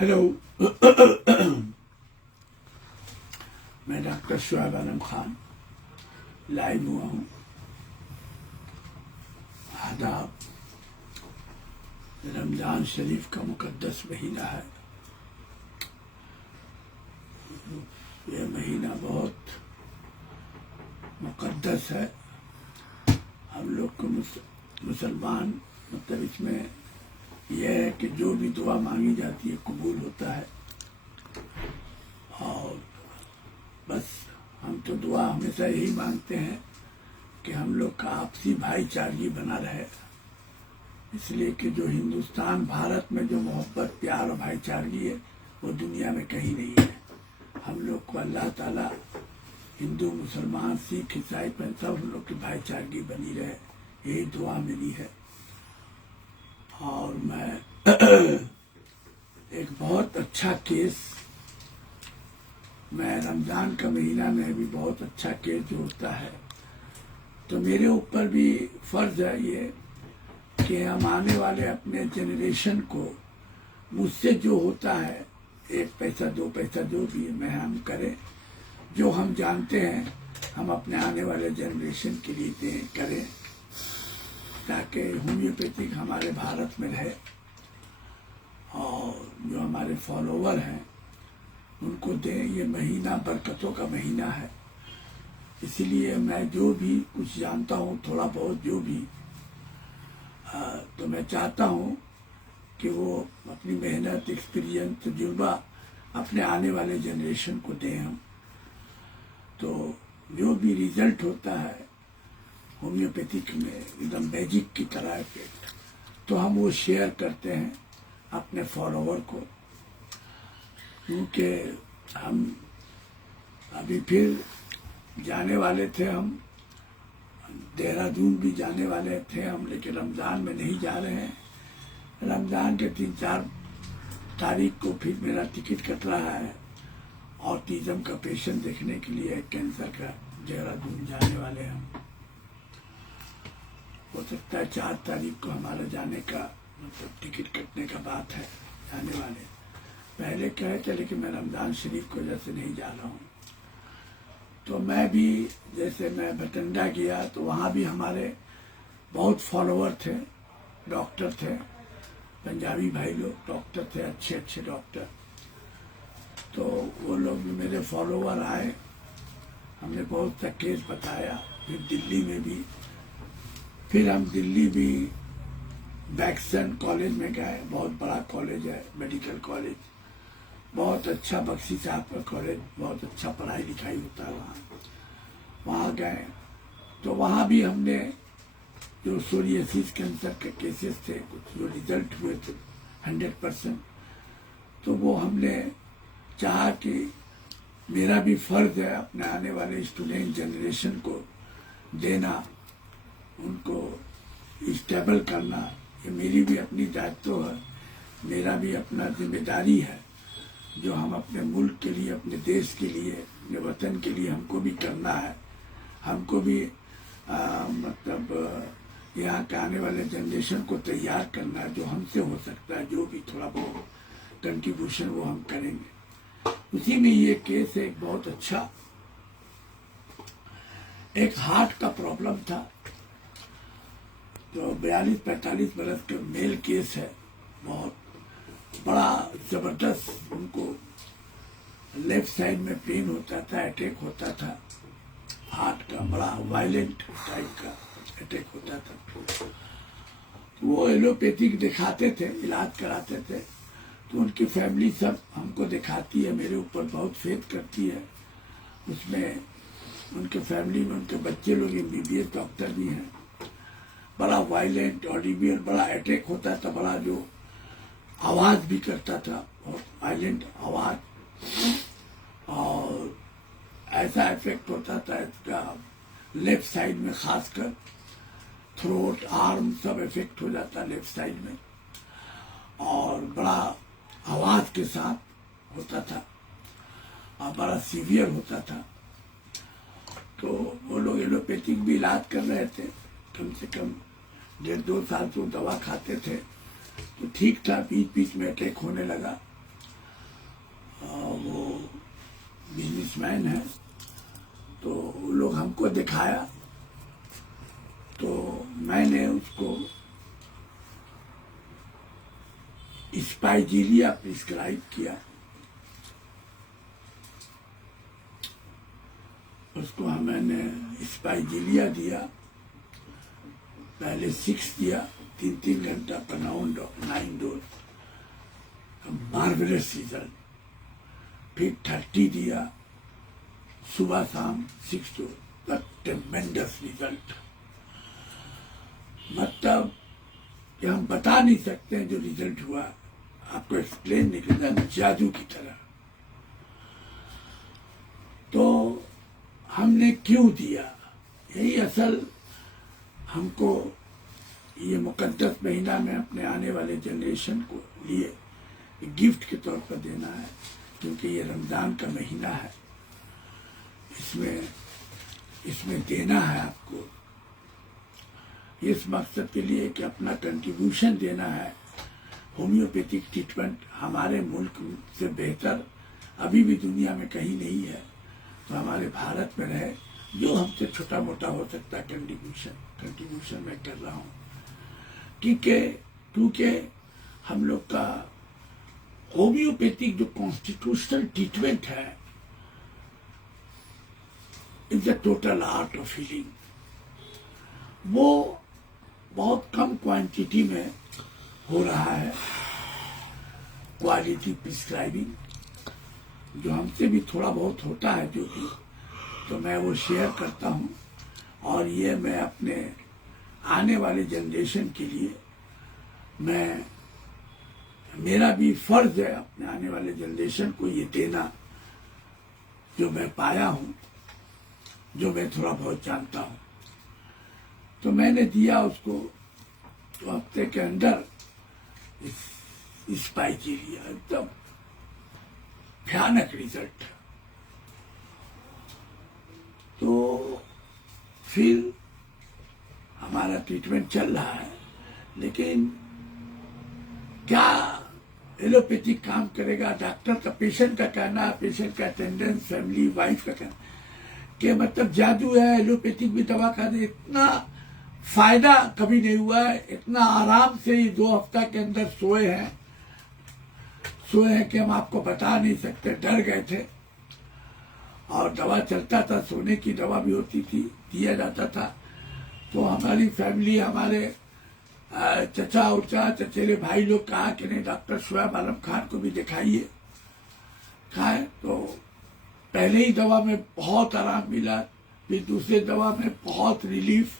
Hello. मैं doctor Shoaib आलम Khan live हुआ हूँ। आदाब। रमजान शरीफ का मुकद्दस महीना है। ये महीना बहुत मुकद्दस है। हम लोग को मुसलमान मतलब इसमें यह है कि जो भी दुआ मांगी जाती है कबूल होता है। और बस हम तो दुआ हमेशा यही मांगते हैं कि हम लोग का आपसी भाईचारगी बना रहे, इसलिए कि जो हिंदुस्तान भारत में जो मोहब्बत प्यार और भाईचारगी है वो दुनिया में कहीं नहीं है। हम लोग को अल्लाह ताला हिंदू मुसलमान सिख ईसाई पर सब हम लोग की भाईचारगी बनी रहे, यही दुआ मिली है। और मैं एक बहुत अच्छा केस, मैं रमजान का महीना में भी बहुत अच्छा केस जोड़ता है, तो मेरे ऊपर भी फर्ज है ये कि हम आने वाले अपने जनरेशन को मुझसे जो होता है 1 पैसा 2 पैसा जो भी मैं हम करें, जो हम जानते हैं हम अपने आने वाले जनरेशन के लिए दें करें, ताकि होम्योपैथिक हमारे भारत में रहे और जो हमारे फॉलोवर हैं उनको दें। ये महीना बरकतों का महीना है, इसीलिए मैं जो भी कुछ जानता हूँ थोड़ा बहुत जो भी तो मैं चाहता हूँ कि वो अपनी मेहनत एक्सपीरियंस तजुर्बा अपने आने वाले जनरेशन को दें हम। तो जो भी रिजल्ट होता है होम्योपैथिक में एकदम मैजिक की तरह इफेक्ट, तो हम वो शेयर करते हैं अपने फॉलोवर को, क्योंकि हम अभी फिर जाने वाले थे, हम देहरादून भी जाने वाले थे हम, लेकिन रमज़ान में नहीं जा रहे हैं। रमज़ान के 3-4 तारीख को फिर मेरा टिकट कट रहा है ऑटिज्म का पेशेंट देखने के लिए, कैंसर का, देहरादून जाने वाले हम। हो सकता है 4 तारीख को हमारा जाने का मतलब टिकट कटने का बात है, जाने वाले पहले कहे थे, लेकिन मैं रमज़ान शरीफ की वजह से नहीं जा रहा हूँ। तो मैं भी जैसे मैं बठिंडा गया तो वहाँ भी हमारे बहुत फॉलोअर थे, डॉक्टर थे, पंजाबी भाई लोग डॉक्टर थे, अच्छे अच्छे डॉक्टर। तो वो लोग भी मेरे फॉलोअर आए, हमने बहुत सा केस बताया। फिर दिल्ली में भी, फिर हम दिल्ली भी बैक्सन कॉलेज में गए, बहुत बड़ा कॉलेज है, मेडिकल कॉलेज, बहुत अच्छा, बख्शी साहब का कॉलेज, बहुत अच्छा पढ़ाई लिखाई होता है वहाँ गए। तो वहाँ भी हमने जो सोरियासिस कैंसर के केसेस थे, कुछ जो रिजल्ट हुए थे 100%, तो वो हमने चाहा कि मेरा भी फर्ज है अपने आने वाले स्टूडेंट जनरेशन को देना, उनको स्टेबल करना, ये मेरी भी अपनी दायित्व है, मेरा भी अपना जिम्मेदारी है, जो हम अपने मुल्क के लिए, अपने देश के लिए, अपने वतन के लिए हमको भी करना है। हमको भी मतलब यहाँ के आने वाले जनरेशन को तैयार करना है, जो हमसे हो सकता है, जो भी थोड़ा बहुत कंट्रीब्यूशन वो हम करेंगे। उसी में ये केस एक बहुत अच्छा, एक हार्ट का प्रॉब्लम था, तो 42-45 बरस के मेल केस है, बहुत बड़ा जबरदस्त, उनको लेफ्ट साइड में पेन होता था, अटैक होता था, हार्ट का बड़ा वायलेंट टाइप का अटैक होता था। वो एलोपैथिक दिखाते थे, इलाज कराते थे, तो उनकी फैमिली सब हमको दिखाती है, मेरे ऊपर बहुत फेथ करती है। उसमें उनके फैमिली में उनके बच्चे लोग MBBS डॉक्टर भी हैं। बड़ा वायलेंट ऑडिबियल बड़ा अटैक होता था, बड़ा जो आवाज भी करता था, बहुत वायलेंट आवाज, और ऐसा इफेक्ट होता था इसका लेफ्ट साइड में, खासकर थ्रोट आर्म सब इफेक्ट हो जाता लेफ्ट साइड में, और बड़ा आवाज के साथ होता था और बड़ा सीवियर होता था। तो वो लोग एलोपैथिक भी इलाज कर रहे थे, कम से कम 1.5-2 साल से दवा खाते थे, तो ठीक था। बीच बीच में अटैक होने लगा, वो बिजनेसमैन है, तो वो लोग हमको दिखाया, तो मैंने उसको स्पाइजीलिया प्रिस्क्राइब किया। उसको मैंने स्पाइजीलिया दिया, पहले 6 दिया, 3 घंटा पर 9 डोज, मार्वेलस रिजल्ट। फिर 30 दिया, सुबह शाम 6 डोज, ट्रेमेंडस रिजल्ट। मतलब कि हम बता नहीं सकते हैं जो रिजल्ट हुआ, आपको एक्सप्लेन नहीं करना, जादू की तरह। तो हमने क्यों दिया, यही असल हमको ये मुकद्दस महीना में अपने आने वाले जनरेशन को लिए गिफ्ट के तौर पर देना है, क्योंकि ये रमजान का महीना है। इसमें देना है आपको, इस मकसद के लिए कि अपना कंट्रीब्यूशन देना है। होम्योपैथिक ट्रीटमेंट हमारे मुल्क से बेहतर अभी भी दुनिया में कहीं नहीं है, तो हमारे भारत में रहे, जो हमसे छोटा मोटा हो सकता है कंट्रीब्यूशन मैं कर रहा हूँ। क्योंकि हम लोग का होम्योपैथिक जो कॉन्स्टिट्यूशनल ट्रीटमेंट है is the total art of healing. वो बहुत कम क्वांटिटी में हो रहा है, क्वालिटी प्रिस्क्राइबिंग, जो हमसे भी थोड़ा बहुत होता है जो भी, तो मैं वो शेयर करता हूँ। और ये मैं अपने आने वाले जनरेशन के लिए मेरा भी फर्ज है अपने आने वाले जनरेशन को ये देना, जो मैं पाया हूँ, जो मैं थोड़ा बहुत जानता हूँ। तो मैंने दिया उसको, तो हफ्ते के अंदर स्पाइजीलिया एकदम भयानक रिजल्ट। तो फिर हमारा ट्रीटमेंट चल रहा है, लेकिन क्या एलोपैथिक काम करेगा? डॉक्टर का, पेशेंट का कहना, पेशेंट का अटेंडेंस, फैमिली, वाइफ का कहना कि मतलब जादू है, एलोपैथिक भी दवा खा दे। इतना फायदा कभी नहीं हुआ है, इतना आराम से ही 2 हफ्ता के अंदर सोए हैं कि हम आपको बता नहीं सकते, डर गए थे। और दवा चलता था, सोने की दवा भी होती थी, दिया जाता था। तो हमारी फैमिली, हमारे चचा उचा, चचेरे भाई लोग कहा कि नहीं, डॉक्टर शुएब आलम खान को भी दिखाइए। खाए तो पहले ही दवा में बहुत आराम मिला, फिर दूसरे दवा में बहुत रिलीफ।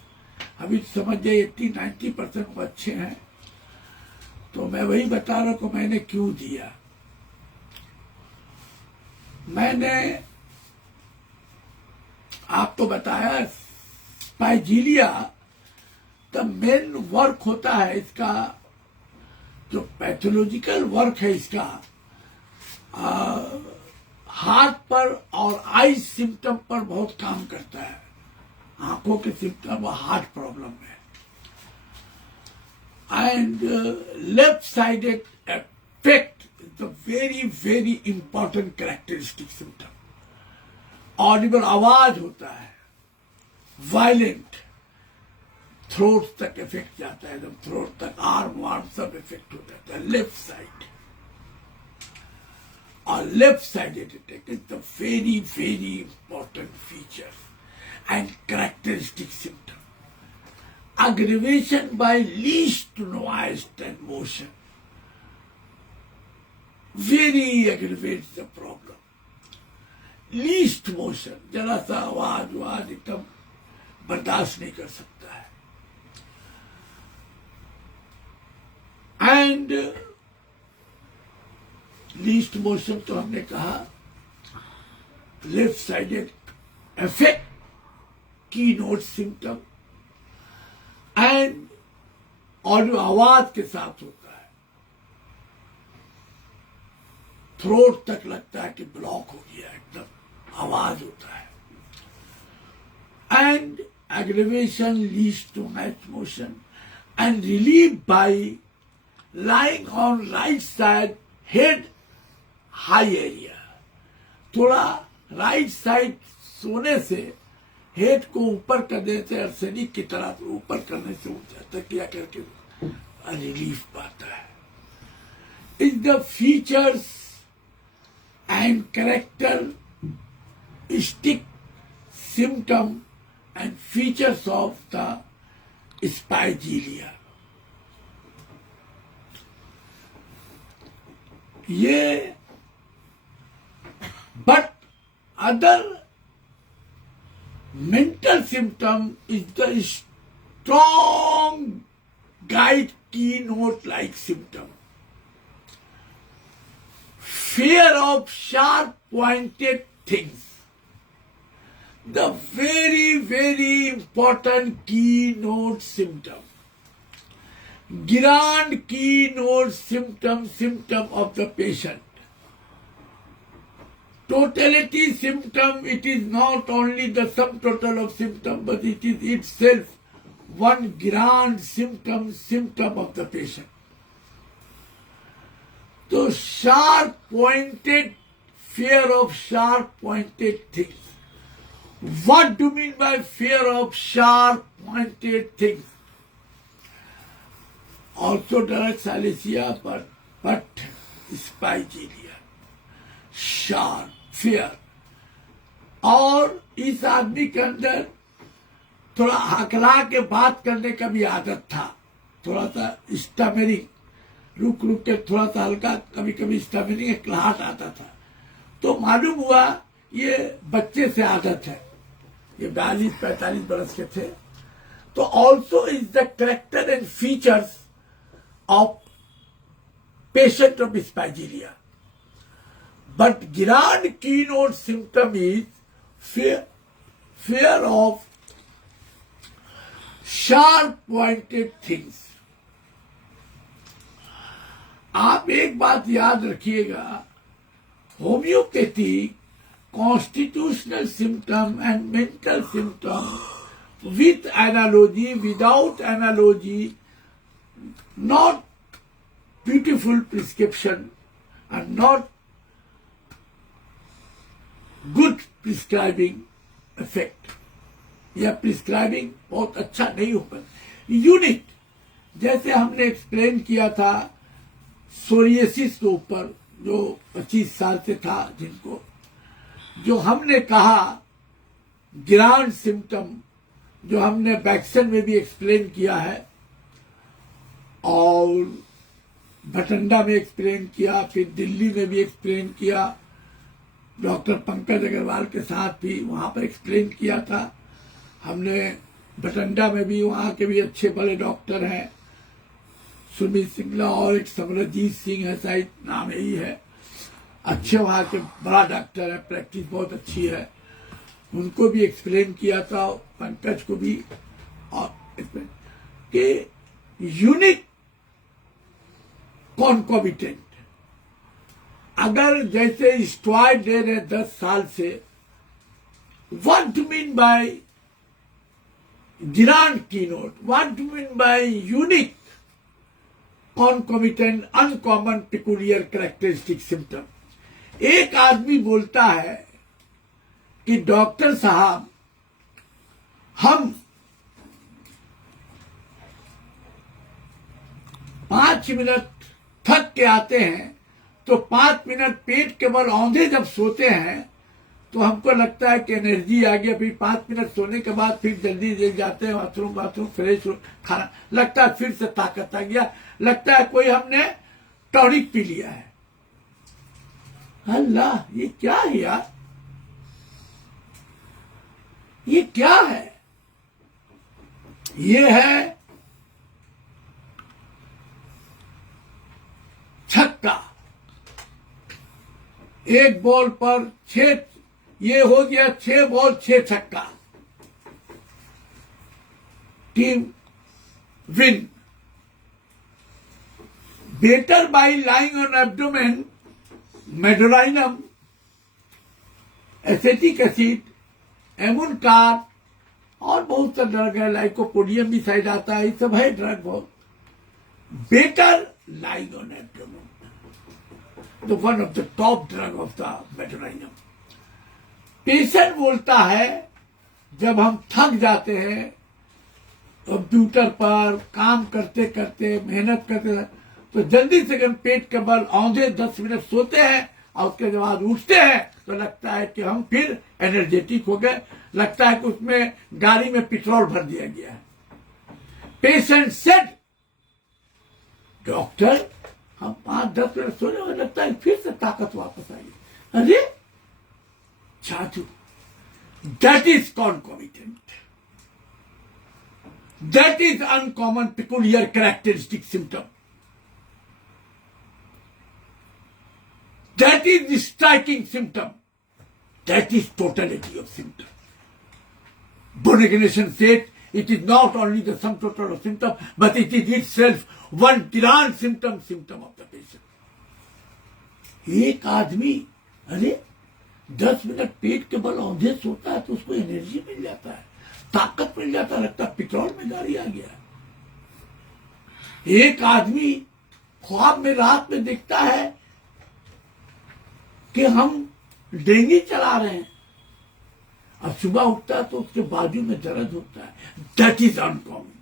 अभी समझ जाइए 80-90% वो अच्छे हैं। तो मैं वही बता रहा हूँ कि मैंने क्यों दिया। मैंने आपको बताया स्पाइजीलिया द मेन वर्क होता है इसका, जो पैथोलॉजिकल वर्क है इसका, हार्ट पर और आई सिम्टम पर बहुत काम करता है। आंखों के सिम्टम और हार्ट प्रॉब्लम में, and left sided effect is the very important characteristic symptom. Audible आवाज होता है, वायलेंट, थ्रोट तक इफेक्ट जाता है, एकदम थ्रोट तक, आर्म सब इफेक्ट हो जाता है लेफ्ट साइड। और left sided attack is the very important feature and characteristic symptom. Aggravation by least noise and motion very aggravates the problem. Least motion, जरा सा आवाज एकदम बर्दाश्त नहीं कर सकता है। And least motion तो हमने कहा, left sided affect keynote symptom, and और जो आवाज के साथ होता है, थ्रोट तक लगता है कि ब्लॉक हो गया, एकदम आवाज होता है। And aggravation leads to night motion and relief by lying on right side, head high area, थोड़ा राइट साइड सोने से हेड को ऊपर करने से अर्सेनिक की तरह ऊपर करने से ऊंचा तकिया करके रिलीफ पाता है. Is the features and characteristic symptom and features of the spigelia. ये but other mental symptom is the strong guide keynote like symptom. Fear of sharp pointed things. The very, very important keynote symptom. Grand keynote symptom of the patient. Totality symptom, it is not only the sum total of symptom, but it is itself one grand symptom of the patient. So sharp pointed, fear of sharp pointed things. What do you mean by fear of sharp pointed things? Also Draxalesia, but Spigelian. Sharp fear. और इस आदमी के अंदर थोड़ा हकला के बात करने का भी आदत था, थोड़ा सा स्टमरिंग, रुक रुक के थोड़ा सा हल्का कभी कभी स्टमरिंग कहलाहट आता था. तो मालूम हुआ ये बच्चे से आदत है, ये 42-45 बरस के थे. तो also is the character and features of patient of spigelia. But grand keynote symptom is fear of sharp pointed things. आप एक बात याद रखिएगा, homeopathy constitutional symptom and mental symptom with analogy, without analogy, not beautiful prescription and not good prescribing effect, या prescribing बहुत अच्छा नहीं हो पाता. यूनिक, जैसे हमने एक्सप्लेन किया था सोरियासिस के ऊपर, जो 25 साल से था जिनको, जो हमने कहा ग्रांड सिम्टम, जो हमने वैक्सीन में भी एक्सप्लेन किया है और भटंडा में एक्सप्लेन किया, फिर दिल्ली में भी एक्सप्लेन किया, डॉक्टर पंकज अग्रवाल के साथ भी वहां पर एक्सप्लेन किया था हमने. भटंडा में भी वहां के भी अच्छे बड़े डॉक्टर हैं, सुमित सिंगला और एक समरजीत सिंह है, शायद नाम यही है, अच्छे वहां के बड़ा डॉक्टर है, प्रैक्टिस बहुत अच्छी है. उनको भी एक्सप्लेन किया था, पंकज को भी, और कि यूनिक कॉन्कोमिटेंट, अगर जैसे स्टेरॉइड दे रहे 10 साल से, what do mean by grand keynote, what do mean by unique concomitant uncommon peculiar characteristic symptom. एक आदमी बोलता है कि डॉक्टर साहब हम 5 मिनट थक के आते हैं, तो 5 मिनट पेट के बल औंधे जब सोते हैं तो हमको लगता है कि एनर्जी आ गया. फिर 5 मिनट सोने के बाद फिर जल्दी जाते हैं बाथरूम फ्रेश हो, खाना, लगता है फिर से ताकत आ गया, लगता है कोई हमने टॉनिक पी लिया है. अल्लाह, ये क्या है यार, ये क्या है? ये है छक्का, एक बॉल पर 6, ये हो गया 6 बॉल 6 छक्का, team win. Better by lying on abdomen, medorrhinum, acetic acid, एमुनकार और बहुत सा ड्रग है, लाइकोपोडियम भी शायद आता है, ये सब है ड्रग बहुत. Better lying on abdomen. The one of the top drug of the medorrhinum. Patient बोलता है जब हम थक जाते हैं कंप्यूटर पर काम करते करते, मेहनत करते, तो जल्दी से अगर पेट के बल औंधे 10 मिनट सोते हैं और उसके बाद उठते हैं तो लगता है कि हम फिर एनर्जेटिक हो गए, लगता है कि उसमें गाड़ी में पेट्रोल भर दिया गया है। पेशेंट सेड, डॉक्टर हम 5-10 मिनट सोने में लगता है फिर से ताकत वापस आई। अरे जादू, that is concomitant, that is uncommon peculiar characteristic symptom, that is the striking symptom, that is totality of symptom. Bonegation said it is not only the sum total of symptom, but it is itself one grand symptom of the patient. एक आदमी अरे 10 minute पेट के बल औंधे सोता है तो उसको एनर्जी मिल जाता है, ताकत मिल जाता है, लगता है पेट्रोल में गाड़ी आ गया। एक आदमी ख्वाब में रात में देखता है कि हम डेंगी चला रहे हैं, अब सुबह उठता है तो उसके बाजू में दर्द होता है। That is uncommon,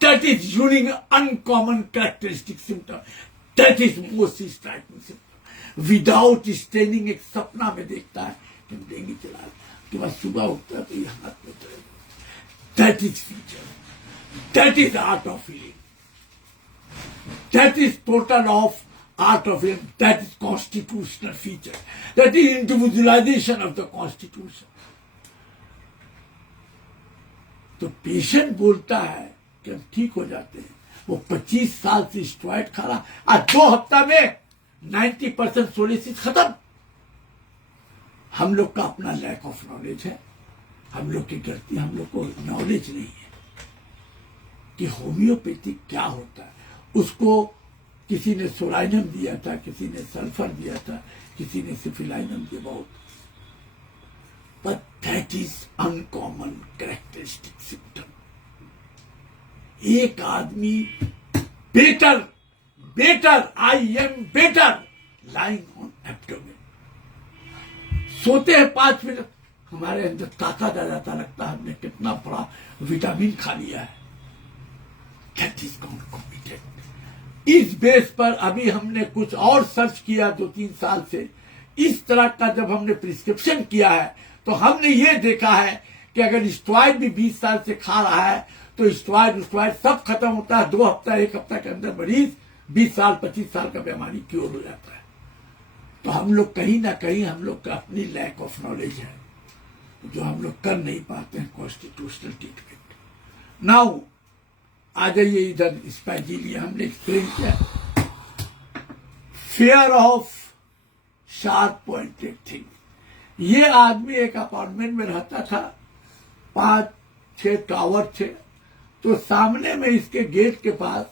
that is unique uncommon characteristic symptom, that is most striking symptom. Without straining एक सपना में देखता है कि हम डेंगी चला रहे हैं, उसके बाद सुबह उठता है तो ये हाथ में दर्द होता है। That is feature, that is art of healing, that is total of art of it, that is constitutional feature, that is individualization of the constitution. तो पेशेंट बोलता है कि हम ठीक हो जाते हैं, वो 25 साल से स्टेरॉइड खा रहा, आज 2 हफ्ता में 90% सोलिसिस खत्म। हम लोग का अपना लैक ऑफ नॉलेज है, हम लोग की गलती, हम लोग को नॉलेज नहीं है कि होम्योपैथिक क्या होता है। उसको किसी ने सोलाइनम दिया था, किसी ने सल्फर दिया था, किसी ने सिफिलाइनम दिया बहुत, but that is uncommon characteristic symptom. एक आदमी better better I am better lying on abdomen, सोते हैं 5 मिनट, हमारे अंदर ताकत आ जाता, लगता है हमने कितना बड़ा विटामिन खा लिया है। That is concomitant. इस बेस पर अभी हमने कुछ और सर्च किया 2-3 साल से, इस तरह का जब हमने प्रिस्क्रिप्शन किया है तो हमने ये देखा है कि अगर स्टेरॉइड भी 20 साल से खा रहा है तो स्टेरॉइड सब खत्म होता है 2 हफ्ता 1 हफ्ता के अंदर मरीज 20 साल 25 साल का बीमारी क्योर हो जाता है। तो हम लोग कहीं ना कहीं हम लोग का अपनी लैक ऑफ नॉलेज है जो हम लोग कर नहीं पाते हैं कॉन्स्टिट्यूशनल ट्रीटमेंट। नाउ आ जाइए इधर, स्पाइजीलिया हमने एक्सप्लेन किया, fair of sharp pointed thing. ये आदमी एक अपार्टमेंट में रहता था, 5-6 टावर थे, तो सामने में इसके गेट के पास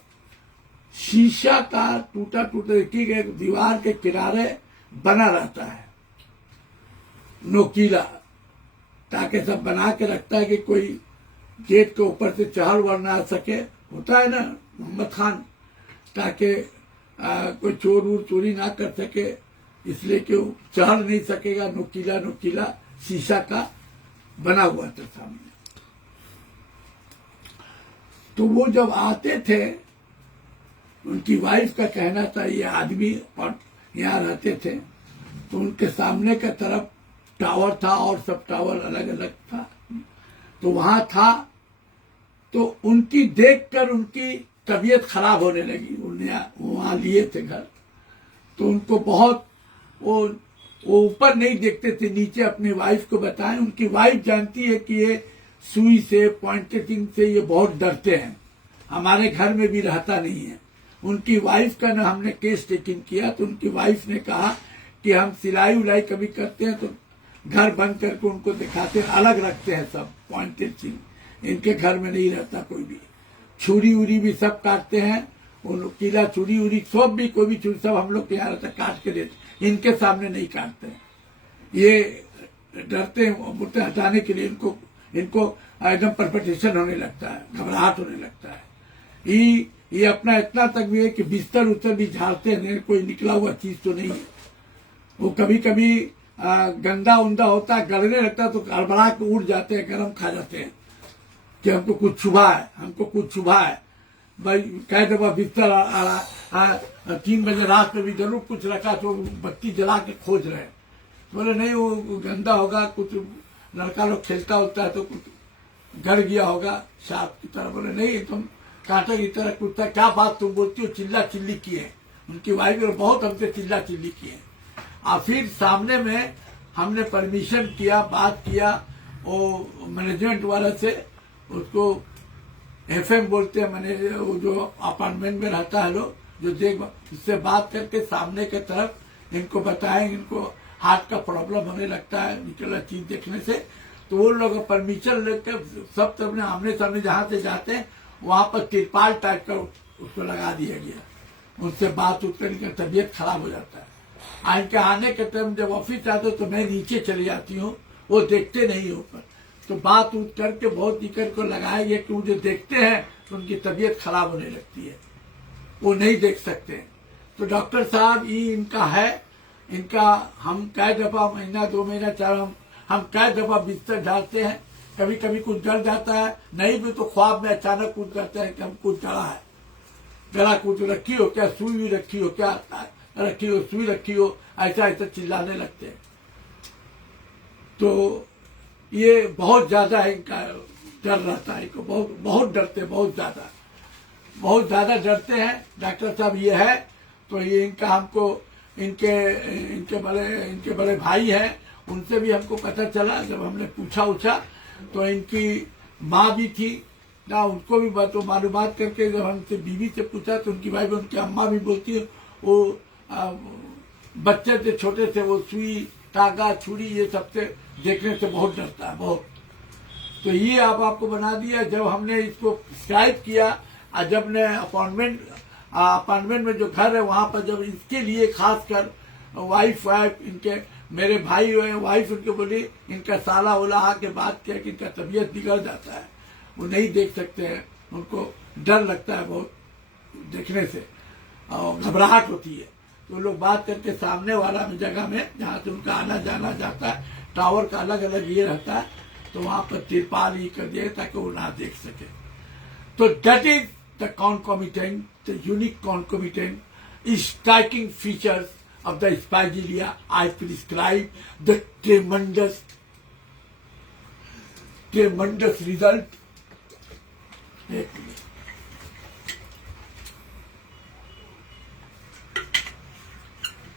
शीशा का टूटा एक दीवार के किनारे बना रहता है नोकीला, ताकि सब बना के रखता है कि कोई गेट के ऊपर से चढ़ वढ़ ना आ सके, होता है ना मोहम्मद खान, ताकि कोई चोर वोर चोरी ना कर सके, इसलिए कि वो चढ़ नहीं सकेगा। नोकीला शीशा का बना हुआ था सामने। तो वो जब आते थे, उनकी वाइफ का कहना था ये आदमी और यहाँ रहते थे, तो उनके सामने का तरफ टावर था और सब टावर अलग अलग था, तो वहां था, तो उनकी देखकर उनकी तबीयत खराब होने लगी। उन्हें वहां लिए थे घर, तो उनको बहुत वो ऊपर नहीं देखते थे, नीचे अपनी वाइफ को बताएं। उनकी वाइफ जानती है कि ये सुई से पॉइंटिंग से ये बहुत डरते हैं, हमारे घर में भी रहता नहीं है। उनकी वाइफ का ना हमने केस टेकिंग किया, तो उनकी वाइफ ने कहा कि हम सिलाई उलाई कभी करते हैं तो घर बंद करके उनको दिखाते हैं, अलग रखते हैं सब पॉइंटेड चीज, इनके घर में नहीं रहता कोई भी। छुरी उरी भी सब काटते हैं, कीला छुरी उरी सब भी, कोई भी छुरी सब हम लोग के यहाँ रहता काट के देते, इनके सामने नहीं काटते हैं। ये डरते हैं, मुर्ते हटाने के लिए इनको एकदम परपटेशन होने लगता है, घबराहट होने लगता है। ये अपना इतना तक भी है कि बिस्तर उस्तर भी झाड़ते हैं, कोई निकला हुआ चीज तो नहीं है। वो कभी कभी गंदा उंदा होता है, गलने लगता है तो गड़बड़ा के उड़ जाते हैं, गरम खा जाते हैं कि हमको कुछ छुपा है, हमको कुछ छुपा है। भाई कह दफा बिस्तर 3 बजे रात में भी जरूर कुछ रखा तो बत्ती जला के खोज रहे। बोले नहीं वो गंदा होगा, कुछ लड़का लोग खेलता होता है तो कुछ गड़ गया होगा सांप की तरह। बोले नहीं तुम कांटे की तरह कुत्ता, क्या बात तुम बोलती हो, चिल्ला चिल्ली किए। उनकी वाइफ ने बहुत हमसे चिल्ला चिल्ली किए। और फिर सामने में हमने परमिशन किया, बात किया वो मैनेजमेंट वाला से, उसको FM बोलते हैं, मैनेजर वो जो अपार्टमेंट में रहता है लोग जो देख, उससे बात करके सामने के तरफ इनको बताएं, इनको हार्ट का प्रॉब्लम होने लगता है निकला चीज देखने से, तो वो लोग परमिशन लेकर सब तरफ ने आमने सामने जहाँ से जाते हैं वहां पर तिरपाल टाइप का उसको लगा दिया गया। उनसे बात उठ कर तबीयत खराब हो जाता है। इनके आने के टाइम जब ऑफिस आते तो मैं नीचे चली जाती हूँ, वो देखते नहीं ऊपर, तो बात उठ करके बहुत टिकर को लगाया गया कि वो जो देखते हैं तो उनकी तबीयत खराब होने लगती है, वो नहीं देख सकते। तो डॉक्टर साहब ये इनका है, इनका हम कई दफा महीना 2 महीना 4 हम कई दफा बिस्तर डालते हैं, कभी कभी कुछ डर जाता है, नहीं भी तो ख्वाब में अचानक कुछ करता है कि हम कुछ डरा है, गला कुछ रखी हो क्या, सुई रखी हो क्या, रखी हो सुई रखी हो, ऐसा ऐसा चिल्लाने लगते हैं। तो ये बहुत ज्यादा इनका डर रहता है, इनको बहुत डरते हैं, बहुत ज्यादा डरते हैं डॉक्टर साहब। ये है तो ये इनका हमको इनके बड़े भाई हैं, उनसे भी हमको पता चला जब हमने पूछा तो इनकी माँ भी थी ना, उनको भी मालूमात करके जब हमसे बीवी से पूछा तो उनकी भाई उनकी अम्मा भी बोलती है वो बच्चे से छोटे से वो सुई धागा छुरी ये सबसे देखने से बहुत डरता है, बहुत। तो ये आपको बना दिया। जब हमने इसको शिकायत किया और जब ने अपार्टमेंट में जो घर है वहां पर जब इसके लिए खास कर वाइफ इनके मेरे भाई वाइफ उनके बोली, इनका साला ओला आके बात किया कि इनका तबीयत बिगड़ जाता है, वो नहीं देख सकते हैं, उनको डर लगता है बहुत देखने से और घबराहट होती है। तो लोग बात करके सामने वाला जगह में जहाँ से उनका आना जाना जाता है, टावर का अलग अलग ये रहता है, तो वहां पर तिरपाल ही कर दिए ताकि वो ना देख सके। तो that is the concomitant, the unique concomitant, striking features of the Spigelia. I prescribe the tremendous result.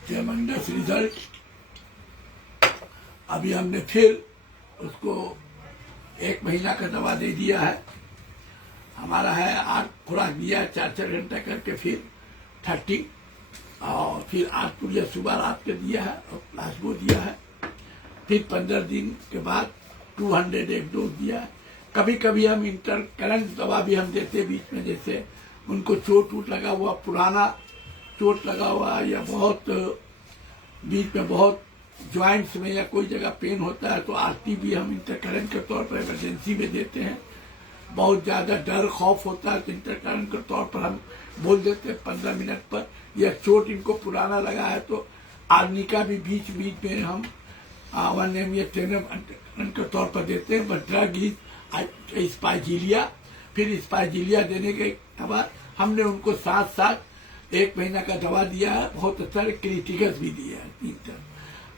ट्रेमेंडस result. अभी हमने फिर उसको 1 महीना का दवा दे दिया है, हमारा है 8 खुराक दिया है 4-4 घंटा करके, फिर 30 और फिर 8 पुड़िया सुबह रात के दिया है और प्लाज्मो दिया है। फिर 15 दिन के बाद 200 एक डोज दिया है। कभी कभी हम इंटर करंट दवा भी हम देते बीच में, जैसे उनको चोट लगा हुआ, पुराना चोट लगा हुआ या बहुत बीच में बहुत ज्वाइंट्स में या कोई जगह पेन होता है तो RT भी हम इंटरकरेंट के तौर पर इमरजेंसी में देते हैं। बहुत ज्यादा डर खौफ होता है तो इंटरकरेंट के तौर पर हम बोल देते हैं 15 मिनट पर। या चोट इनको पुराना लगा है तो आर्निका भी बीच में हम 1 ml या 10 ml के तौर पर देते हैं। But drug is spigelia. फिर स्पाइजीलिया देने के बाद हमने उनको साथ 1 महीना का दवा दिया है, बहुत अच्छा क्रिटिकस भी दिया है 3 तरह।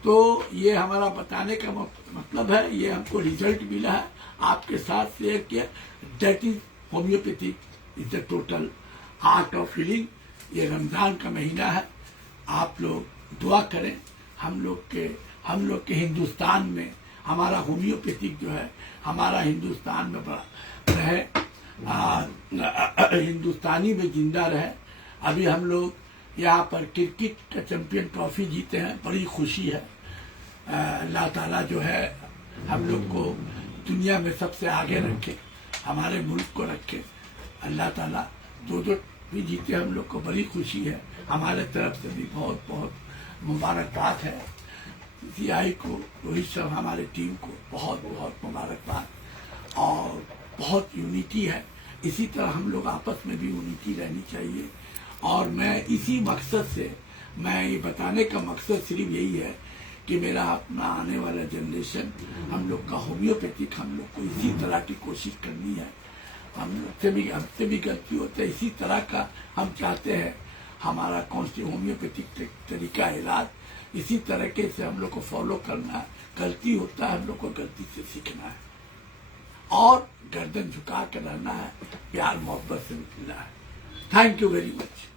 तो ये हमारा बताने का मतलब है, ये हमको रिजल्ट मिला है, आपके साथ शेयर किया। That is homeopathic is the total art of healing. ये रमजान का महीना है, आप लोग दुआ करें हम लोग के हिंदुस्तान में हमारा होम्योपैथिक जो है हमारा हिंदुस्तान में रहे, हिंदुस्तानी में जिंदा रहे। अभी हम लोग यहाँ पर क्रिकेट का चैंपियन ट्रॉफी जीते हैं, बड़ी खुशी है। अल्लाह ताला जो है हम लोग को दुनिया में सबसे आगे रखे, हमारे मुल्क को रखे। अल्लाह ताला 2 भी जीते हम लोग को, बड़ी खुशी है। हमारे तरफ से भी बहुत बहुत मुबारकबाद है। CI को, रोहित साहब हमारे टीम को बहुत बहुत मुबारकबाद। और बहुत यूनिटी है, इसी तरह हम लोग आपस में भी यूनिटी रहनी चाहिए। और मैं इसी मकसद से, मैं ये बताने का मकसद सिर्फ यही है कि मेरा अपना आने वाला जनरेशन, हम लोग का होम्योपैथिक, हम लोग को इसी तरह की कोशिश करनी है। हमसे भी गलती होता है, इसी तरह का हम चाहते हैं हमारा होम्योपैथिक तरीका इलाज इसी तरीके से हम लोग को फॉलो करना है। गलती होता है, हम लोग को गलती से सीखना है और गर्दन झुका कर रहना है, प्यार मोहब्बत से मिलना है। Thank you very much.